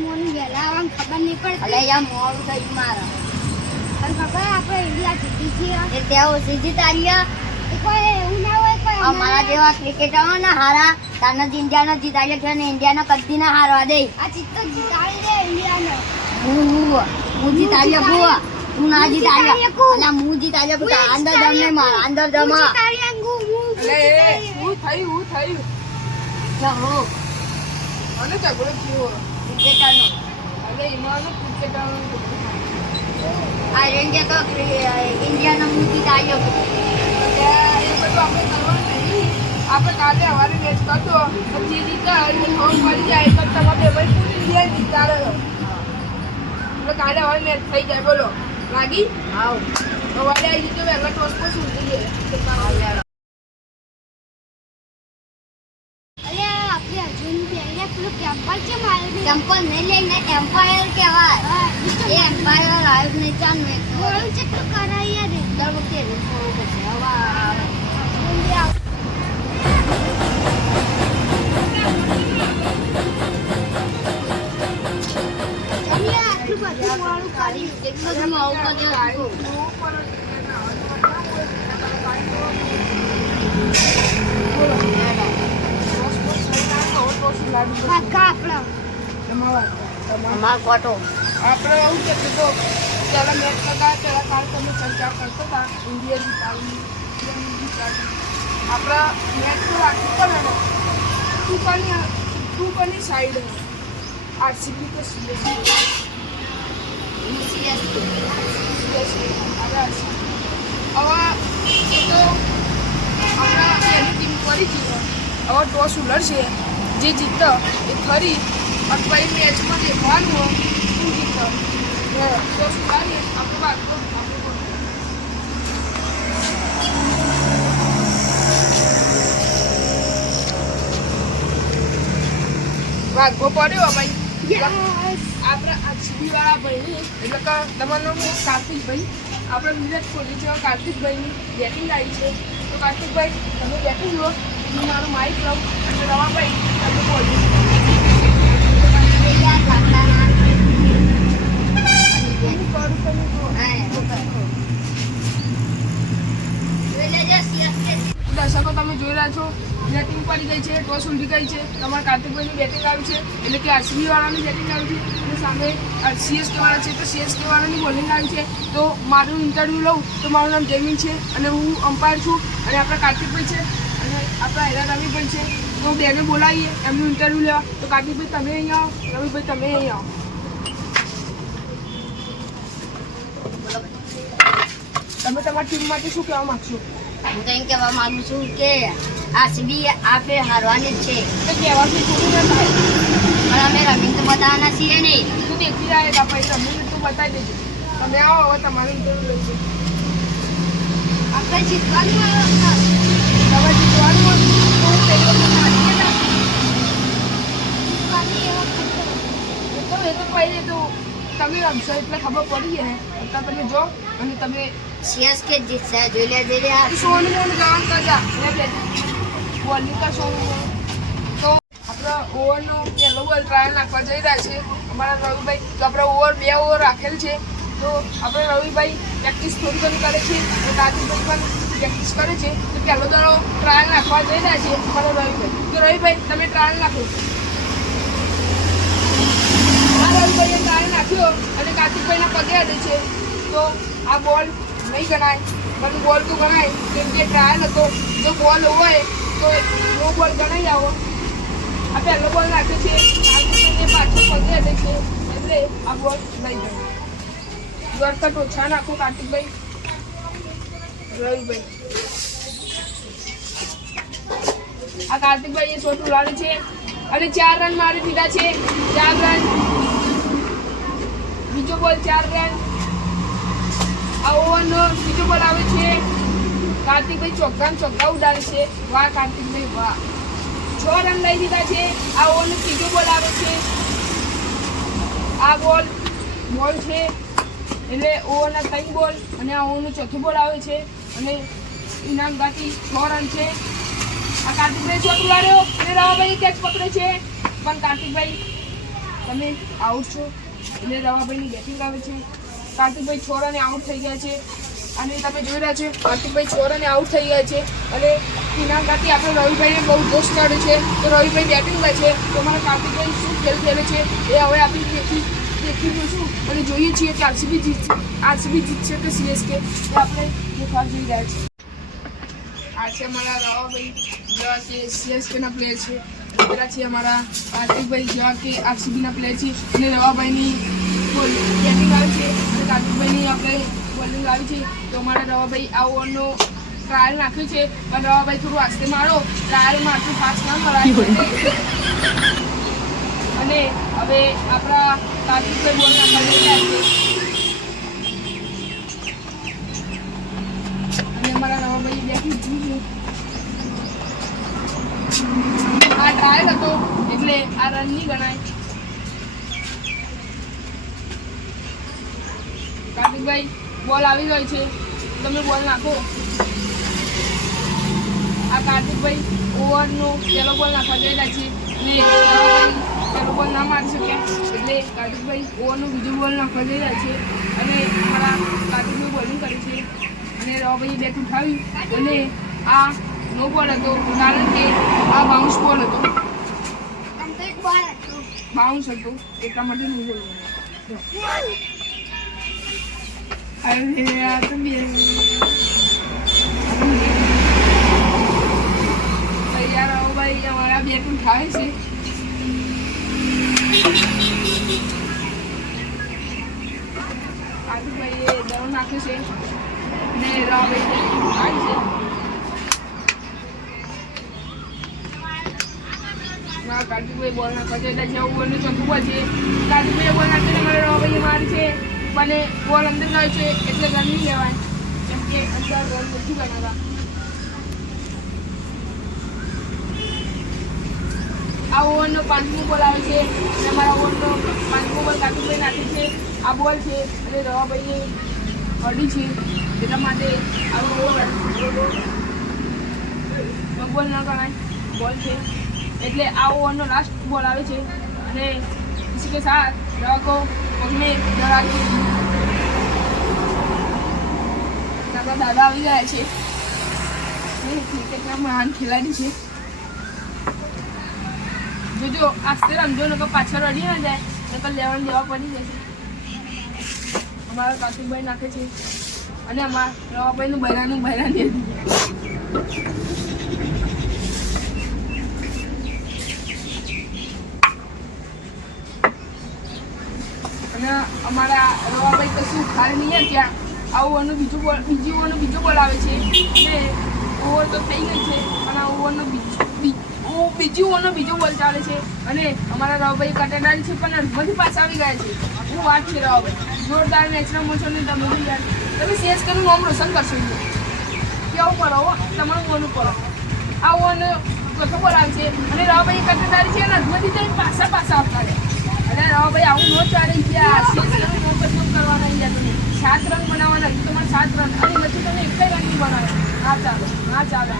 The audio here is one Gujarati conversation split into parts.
મને વેલા આવવાનું ખબર નહીં પડતી. અલે યાર મોડું થઈ મારા. અને ખબર આપણે ઇન્ડિયા જીતી છીએ. એ તેઓ સીધી તારીયા કોઈ એવું ના હોય કોઈ અમારા જેવા ક્રિકેટરો ને હારા તાના ઇન્ડિયાનો જીતાડે છે ને ઇન્ડિયાનો કદી ના હારવા દે. આ જીત તો જીતાડી દે ઇન્ડિયાને. હું જીતાડ્યા બુઆ તું ના જીતાડ્યા અને હું જીતાડ્યા બુઆ અંદર જમ ને મારા અંદર જમા હું થયું ચલો અને ઝઘડો થયો ક્રિકેટરનો અરે એમાં ક્રિકેટર આ ઇન્ડિયા તો ઇન્ડિયાનો હું જીતાડ્યો એ બધું આપણે કરવાનું નહીં. આપણે કાલે સવારે મેચ કરતો પછી જીતા ખબર પડી જાય તો તમે બે ભાઈ પૂરી ઇન્ડિયા જીતાડે એટલે કાલે સવારે મેચ થઈ જાય. બોલો લાગી આવ સવારે આવી જતો વહેલા ટોસ પર સુધી જાય. અરે આપણે અર્જુન પહેલે પેલું કેમ્પર છે મારે ચંપલ નહીં લઈને એમ્પાયર કહેવાય. એ એમ્પાયર આવ્યો નહીં ચાલ મેં બોલું છે તો કરાઈએ રે. દર વખતે થોડું પછી હવા ઇન્ડિયા આટલું બધું મોડું કર્યું. એટલું જ આવું કર્યું. કાકા આપણા અમાર કોટો આપણે એવું છે કે જો પહેલા મેચ લગા પહેલા કાલ તમે ચર્ચા કરતા હતા ઇન્ડિયા જીતાવી આપણા મેચ તો રાખી પડે ને તું કની સાઈડ આરસીબી તો સીએસસી હવે તો આપણા પહેલી ટીમ કરી હતી હવે ટોસ ઉલટશે જે જીત એ ખરી અથવા એ મેચમાં દેખવાનું હોય શું જીત ટોસ ઉલાડીએ આપણે વાત વાઘો પડ્યો ભાઈ આપણે આરસીબી વાળા ભાઈ એટલે કે તમારું નામ કાર્તિકભાઈ આપણે વિરાટ કોહલી જેવા કાર્તિકભાઈની બેટિંગ આવી છે તો કાર્તિકભાઈ તમે બેટિંગ લો હું મારું માઇક લઉં અને રવાભાઈ તમે બોલો દર્શકો તમે જોઈ રહ્યા છો બેટિંગ પડી ગઈ છે ટોસ ઉલટી ગઈ છે તમારા કાર્તિકભાઈની બેટિંગ આવી છે એટલે કે આરસીબી વાળાની બેટિંગ આવી છે અને સામે સીએસકે વાળા છે તો સીએસકે વાળાની બોલિંગ આવી છે તો મારું ઇન્ટરવ્યૂ લઉં તો મારું નામ જયમીન છે અને હું અમ્પાયર છું અને આપણા કાર્તિકભાઈ છે અને આપણા હેરા રવિભાઈ છે તો બેને બોલાવીએ એમનું ઇન્ટરવ્યૂ લેવા તો કાર્તિકભાઈ તમે અહીંયા આવો રવિભાઈ તમે અહીંયા આવો તમે તમારી ટીમ માટે શું કહેવા માગશો હું તો એમ કહેવા માંગુ છું કે આરસીબી આપણે હારવાની જ છે તો કહેવાથી થોડું ના થાય પણ અમે રમીને તો બતાવવાના છીએ નહીં. તું દેખી જાય તા પછી તમને તું બતાવી દેજો તમે આવો હવે તમારું ઇન્ટરવ્યૂ લઈ આપણે જીતવાનું આવે તમે જીતવાનું હોય તો પેલી વખત હારીએ ને એ તો પહેલે તો તમે રમશો એટલે ખબર પડી જાય અત્યારે તમે જો અને તમે સીએસકે જીતશે જોઈ લેજે રે આ સોનું મોનું જવાન કરજા બોલિંગ કા સોનું તો આપણે ઓવરનો પહેલો બોલ ટ્રાયલ નાખવા જઈ રહ્યા છે અમારા રવિભાઈ તો આપણે ઓવર 2 ઓવર રાખેલ છે તો આપણે રવિભાઈ પ્રેક્ટિસ થોડી ઘણી કરે છે અને કાર્તિકભાઈ પણ પ્રેક્ટિસ કરે છે તો પહેલો દાડો ટ્રાયલ નાખવા જઈ રહ્યા છે અમારા રવિભાઈ તો રવિભાઈ તમે ટ્રાયલ નાખો આ રવિભાઈએ ટ્રાયલ નાખ્યો અને કાર્તિકભાઈના પગે અડે છે તો આ બોલ નહીં ગણાય પણ બોલ તો ગણાય કેમ કે ટ્રાયલ હતો જો બોલ હોય તો નો બોલ ગણાઈ આવો આ પહેલો બોલ નાખ્યો છે કાર્તિકભાઈને પાછો પગે અડે છે એટલે આ બોલ નહીં ગણાય ગરકટ ઓછા નાખો કાર્તિકભાઈ રવિભાઈ આ કાર્તિકભાઈ એ શોટ ઉડાડે છે અને 4 રન મારી દીધા છે 4 રન બીજો બોલ 4 રન આ ઓવરનો બીજો બોલ આવે છે કાર્તિકભાઈ ચોક્કા ઉડાડે છે વાહ કાર્તિકભાઈ વાહ 6 રન લઈ દીધા છે આ ઓવરનો ત્રીજો બોલ આવે છે આ બોલ છે એટલે ઓવરના 3 બોલ અને આ ઓવરનો ચોથો બોલ આવે છે અને ઇનામ ગાતી 6 રન છે આ કાર્તિકભાઈ શોટ ઉડાડ્યો અને રાવાભાઈ કેચ પકડે છે પણ કાર્તિકભાઈ તમે આઉટ છો એટલે રવાભાઈની બેટિંગ આવે છે. કાર્તિકભાઈ 6 રને આઉટ થઈ ગયા છે અને તમે જોઈ રહ્યા છો કાર્તિકભાઈ 6 રને આઉટ થઈ ગયા છે અને કિનારથી આપણે રવિભાઈને બહુ જોશ ચડે છે તો રવિભાઈ બેટિંગ લે છે તો અમારા કાર્તિકભાઈ શું ખેલ ખેલે છે એ હવે આપણે દેખી જોઈશું અને જોઈએ છીએ કે આરસીબી જીતશે કે સીએસકે એ આપણે દેખવા જઈ રહ્યા છીએ. આ છે અમારા રવાભાઈ જેવા કે સીએસકેના પ્લેયર છે. પેલા છે અમારા કાર્તિકભાઈ જેવા કે આરસીબીના પ્લેયર છે અને રવાભાઈની બેટિંગ આવે છે અને કાર્તિકભાઈની આપણે બોલિંગ આવી છે. તો અમારા રવાભાઈ આ ઓવરનો ટ્રાયલ નાખ્યું છે પણ રવાભાઈ થોડું આસ્તે મારો, ટ્રાયલમાં આટલું ફાસ્ટ ના મરાય. અને હવે આપણા કાર્તિકભાઈ બોલ નાખવા જઈ રહ્યા છે અને અમારા રવાભાઈ બેટિંગ જીત્યું. આ ટ્રાયલ હતો એટલે આ રન નહીં ગણાય. કાર્તિકભાઈ બોલ આવી ગઈ છે, તમે બોલ નાખો. આ કાર્તિકભાઈ ઓવરનો પહેલો બોલ નાખવા જઈ રહ્યા છે અને પહેલો બોલ ના મારી શક્યા એટલે કાર્તિકભાઈ ઓવરનો બીજો બોલ નાખવા જઈ રહ્યા છે અને અમારા કાર્તિકભાઈ બોલિંગ કરી છે અને રવાભાઈએ બેટ ઉઠાવી અને આ નો બોલ હતો કારણ કે આ બાઉન્સ બોલ હતો, બાઉન્સ હતો એટલા માટે નો બોલ. અરે યાર તમે યાર આવો ભાઈ અમારા બેટ ઉઠાવે છે. કાર્તિકભાઈએ દડો નાખ્યો છે ને રાવભાઈ ઉઠાવે છે. કાર્તિકભાઈ બોલ નાખવા છે એટલે જેવું બોલનું ચોખ્ખું બોલ છે. કાર્તિકભાઈ બોલ નાખીને મારે રાવભાઈએ મારી છે પણ બોલ અંદર ગયો છે એટલે રન નહીં લેવાય કેમ કે અંદર રન નથી બનાવતા. આ ઓવરનો 5મો બોલ આવે છે અને અમારા ઓવરનો 5મો બોલ કાર્તિકભાઈ નાખે છે. આ બોલ છે અને રવાભાઈએ અડી છે એટલા માટે આ બોલ ન ગણાય, બોલ છે એટલે આ ઓવરનો લાસ્ટ બોલ આવે છે અને इसी के साथ रवा को पगने डरा के દાદા આવી ગયા છે. ક્રિકેટના મહાન ખેલાડી છે. જોજો આસ્તે રમજો નકર પાછળ રડી ના જાય નકર લેવાનું દેવા પડી જશે. અમારા કાર્તિકભાઈ નાખે છે અને અમારા રવાભાઈનું બૈરાનું અને અમારા રવાભાઈ કશું ખાલી નહીં ત્યાં આ બીજો બોલ આવે છે અને ઓવર તો થઈ ગઈ છે અને આ ઓવરનો બીજો બોલ ચાલે છે અને અમારા રવાભાઈ કટેનારી છે પણ બધી પાછા આવી ગયા છે. હું વાત છે રવાભાઈ જોરદાર મેચના મોશો ને તમે યાર તમે સીએસકેનું નામ રોશન કરશો. કેવું કરો તમારું બોલવું પડો. આ ઓવરનો ચોથો બોલ આવે છે અને રવાભાઈ કટેનારી છે અને બધી જઈને પાછા આવતા રહે. અરે રવાભાઈ આવું ન ચાલે ગયા. સીએસકેનું નામ બદનામ કરવાના ગયા તમે 7 રન બનાવવાના તમારે 7 રન અને પછી તમે એક રન નહીં બનાવ્યા. હા ચાલો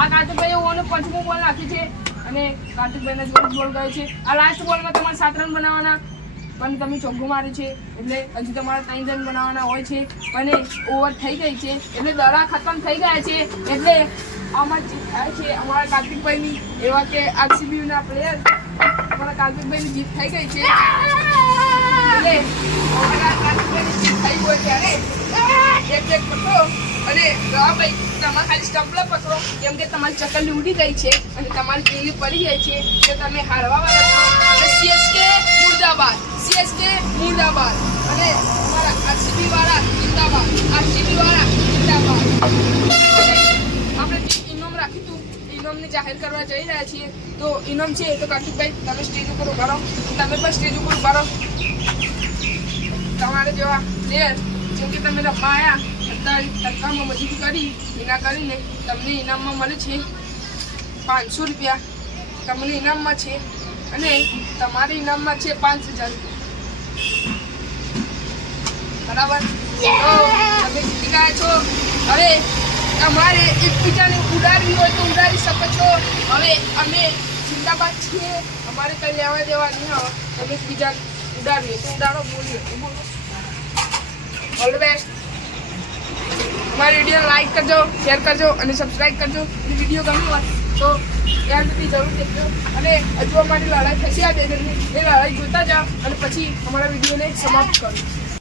આ કાર્તિકભાઈ ઓવરનો 5મો બોલ નાખી છે અને કાર્તિકભાઈના જોડે બોલ ગયો છે. આ લાસ્ટ બોલમાં તમારે 7 રન બનાવવાના પણ તમે ચોગ્ગો મારે છે એટલે હજી તમારે 3 રન બનાવવાના હોય છે અને ઓવર થઈ ગઈ છે એટલે દડા ખતમ થઈ ગયા છે એટલે આમાં જીત થાય છે અમારા કાર્તિકભાઈની. એવા કે આરસીબીના પ્લેયર અમારા કાર્તિકભાઈની જીત થઈ ગઈ છે એટલે અમારા કાર્તિકભાઈની જીત થઈ હોય ત્યારે એક પકડો અને રવાભાઈ તમારે ખાલી સ્ટમ્પલા પકડો કેમ કે તમારી ચકલી ઉડી ગઈ છે અને તમારી પીલી પડી ગઈ છે કે તમે હારવાવાળા છો. સીએસકે મુર્દાબાદ, સીએસકે મુર્દાબાદ અને અમારા આરસીબી વાળા જિંદાબાદ, આરસીબી વાળા જિંદાબાદ. આપણે જે ઇનામ રાખ્યું હતું ઇનામને જાહેર કરવા જઈ રહ્યા છીએ. તો ઇનામ છે તો કાર્તિકભાઈ તમે સ્ટેજ ઉપર ઉભા રહો, તમે પણ સ્ટેજ ઉપર ઉભા રહો. તમારે જેવા પ્લેયર જેમ કે તમે રમવા આવ્યા તડકામાં મજૂરી કરી એના કરીને તમને ઇનામમાં મળે છે 500 રૂપિયા તમને ઇનામમાં છે અને તમારી ઇનામમાં છે 5000 બરાબર. તો તમે જીતી ગયા છો. હવે તમારે એકબીજાને ઉડાડવી હોય તો ઉડાડી શકો છો. હવે અમે અમદાવાદ છીએ, અમારે કંઈ લેવા દેવા નહીં આવે. તમે બીજા ઉડાડીએ તો ઉડાડો, બોલીએ તો બોલો. All the best. અમારી વિડીયો લાઈક કરજો, શેર કરજો અને સબસ્ક્રાઈબ કરજો. અને વિડીયો ગમ્યો હોય તો ત્યાં સુધી જરૂર દેખજો. અને હજુ અમારી લડાઈ થશે આ બે જણની, એ લડાઈ જોતા જાઓ અને પછી અમારા વિડીયોને સમાપ્ત કરો.